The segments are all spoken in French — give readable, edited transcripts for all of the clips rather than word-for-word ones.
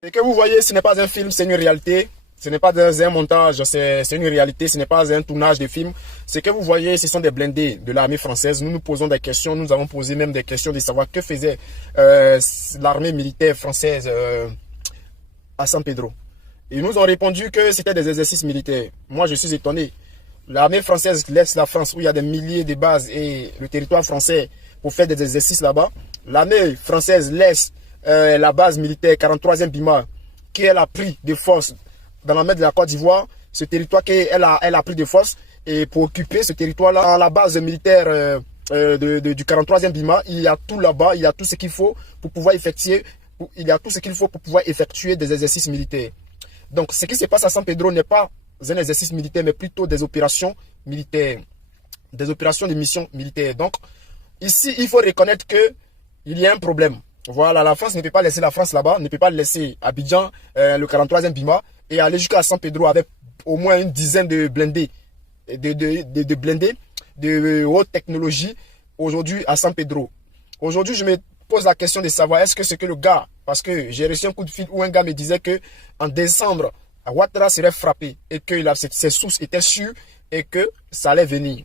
Ce que vous voyez, ce n'est pas un film, c'est une réalité. Ce n'est pas un montage, c'est une réalité, ce n'est pas un tournage de film. Ce que vous voyez, ce sont des blindés de l'armée française. Nous nous posons des questions, nous avons posé même des questions de savoir que faisait l'armée militaire française à San Pedro. Ils nous ont répondu que c'était des exercices militaires. Moi, je suis étonné. L'armée française laisse la France où il y a des milliers de bases et le territoire français pour faire des exercices là-bas. L'armée française laisse la base militaire 43e Bima qu'elle a pris de force dans la mer de la Côte d'Ivoire, ce territoire qu'elle a pris de force, et pour occuper ce territoire-là, dans la base militaire du 43e Bima, il y a tout là-bas, il y a tout ce qu'il faut pour pouvoir effectuer, des exercices militaires. Donc, ce qui se passe à San Pedro n'est pas un exercice militaire, mais plutôt des opérations militaires, des opérations de mission militaire. Donc, ici, il faut reconnaître qu'il y a un problème. Voilà, la France ne peut pas laisser la France là-bas, ne peut pas laisser Abidjan, le 43e Bima, et aller jusqu'à San Pedro avec au moins une dizaine de blindés, de blindés de haute technologie aujourd'hui à San Pedro. Aujourd'hui, je me pose la question de savoir est-ce que ce que le gars, parce que j'ai reçu un coup de fil où un gars me disait que en décembre, Ouattara serait frappé et que ses sources étaient sûres et que ça allait venir.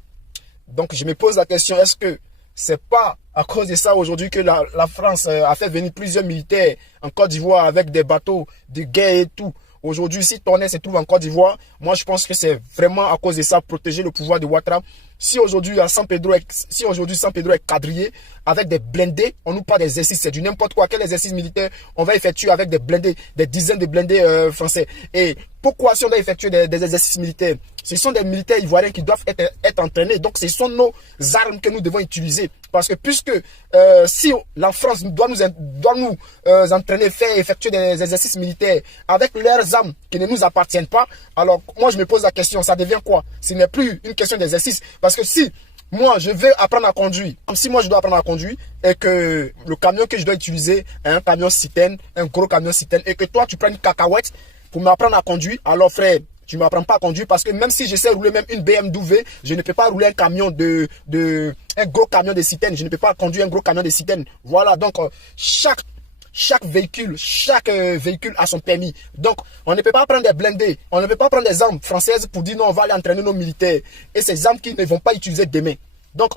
Donc, je me pose la question, est-ce que c'est pas à cause de ça aujourd'hui que la France a fait venir plusieurs militaires en Côte d'Ivoire avec des bateaux de guerre et tout. Aujourd'hui, si Tonnerre se trouve en Côte d'Ivoire, moi je pense que c'est vraiment à cause de ça, protéger le pouvoir de Ouattara. Si aujourd'hui San Pedro est quadrillé avec des blindés, on nous parle d'exercices, c'est du n'importe quoi. Quel exercice militaire on va effectuer avec des blindés, des dizaines de blindés français. Et pourquoi si on va effectuer des exercices militaires? Ce sont des militaires ivoiriens qui doivent être entraînés. Donc ce sont nos armes que nous devons utiliser. Parce que puisque si la France doit nous entraîner, faire effectuer des exercices militaires avec leurs armes qui ne nous appartiennent pas, alors moi je me pose la question, ça devient quoi? Ce n'est plus une question d'exercice. Parce que si moi je veux apprendre à conduire, si moi je dois apprendre à conduire et que le camion que je dois utiliser est un camion citerne, un gros camion citerne, et que toi tu prends une cacahuète pour m'apprendre à conduire, alors frère, tu ne m'apprends pas à conduire parce que même si je sais rouler même une BMW, je ne peux pas rouler un camion un gros camion de citerne. Je ne peux pas conduire un gros camion de citerne. Voilà, donc chaque véhicule a son permis. Donc, on ne peut pas prendre des blindés, on ne peut pas prendre des armes françaises pour dire non, on va aller entraîner nos militaires. Et ces armes qu'ils ne vont pas utiliser demain. Donc,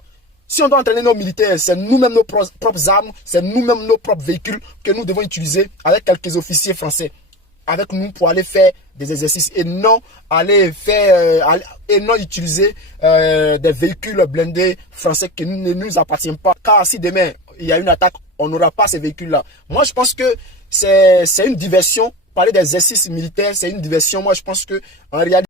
si on doit entraîner nos militaires, c'est nous-mêmes nos propres armes, c'est nous-mêmes nos propres véhicules que nous devons utiliser avec quelques officiers français avec nous pour aller faire des exercices et non utiliser des véhicules blindés français qui ne nous appartiennent pas. Car si demain il y a une attaque, on n'aura pas ces véhicules-là. Moi, je pense que c'est une diversion. Parler d'exercices militaires, c'est une diversion. Moi, je pense que en réalité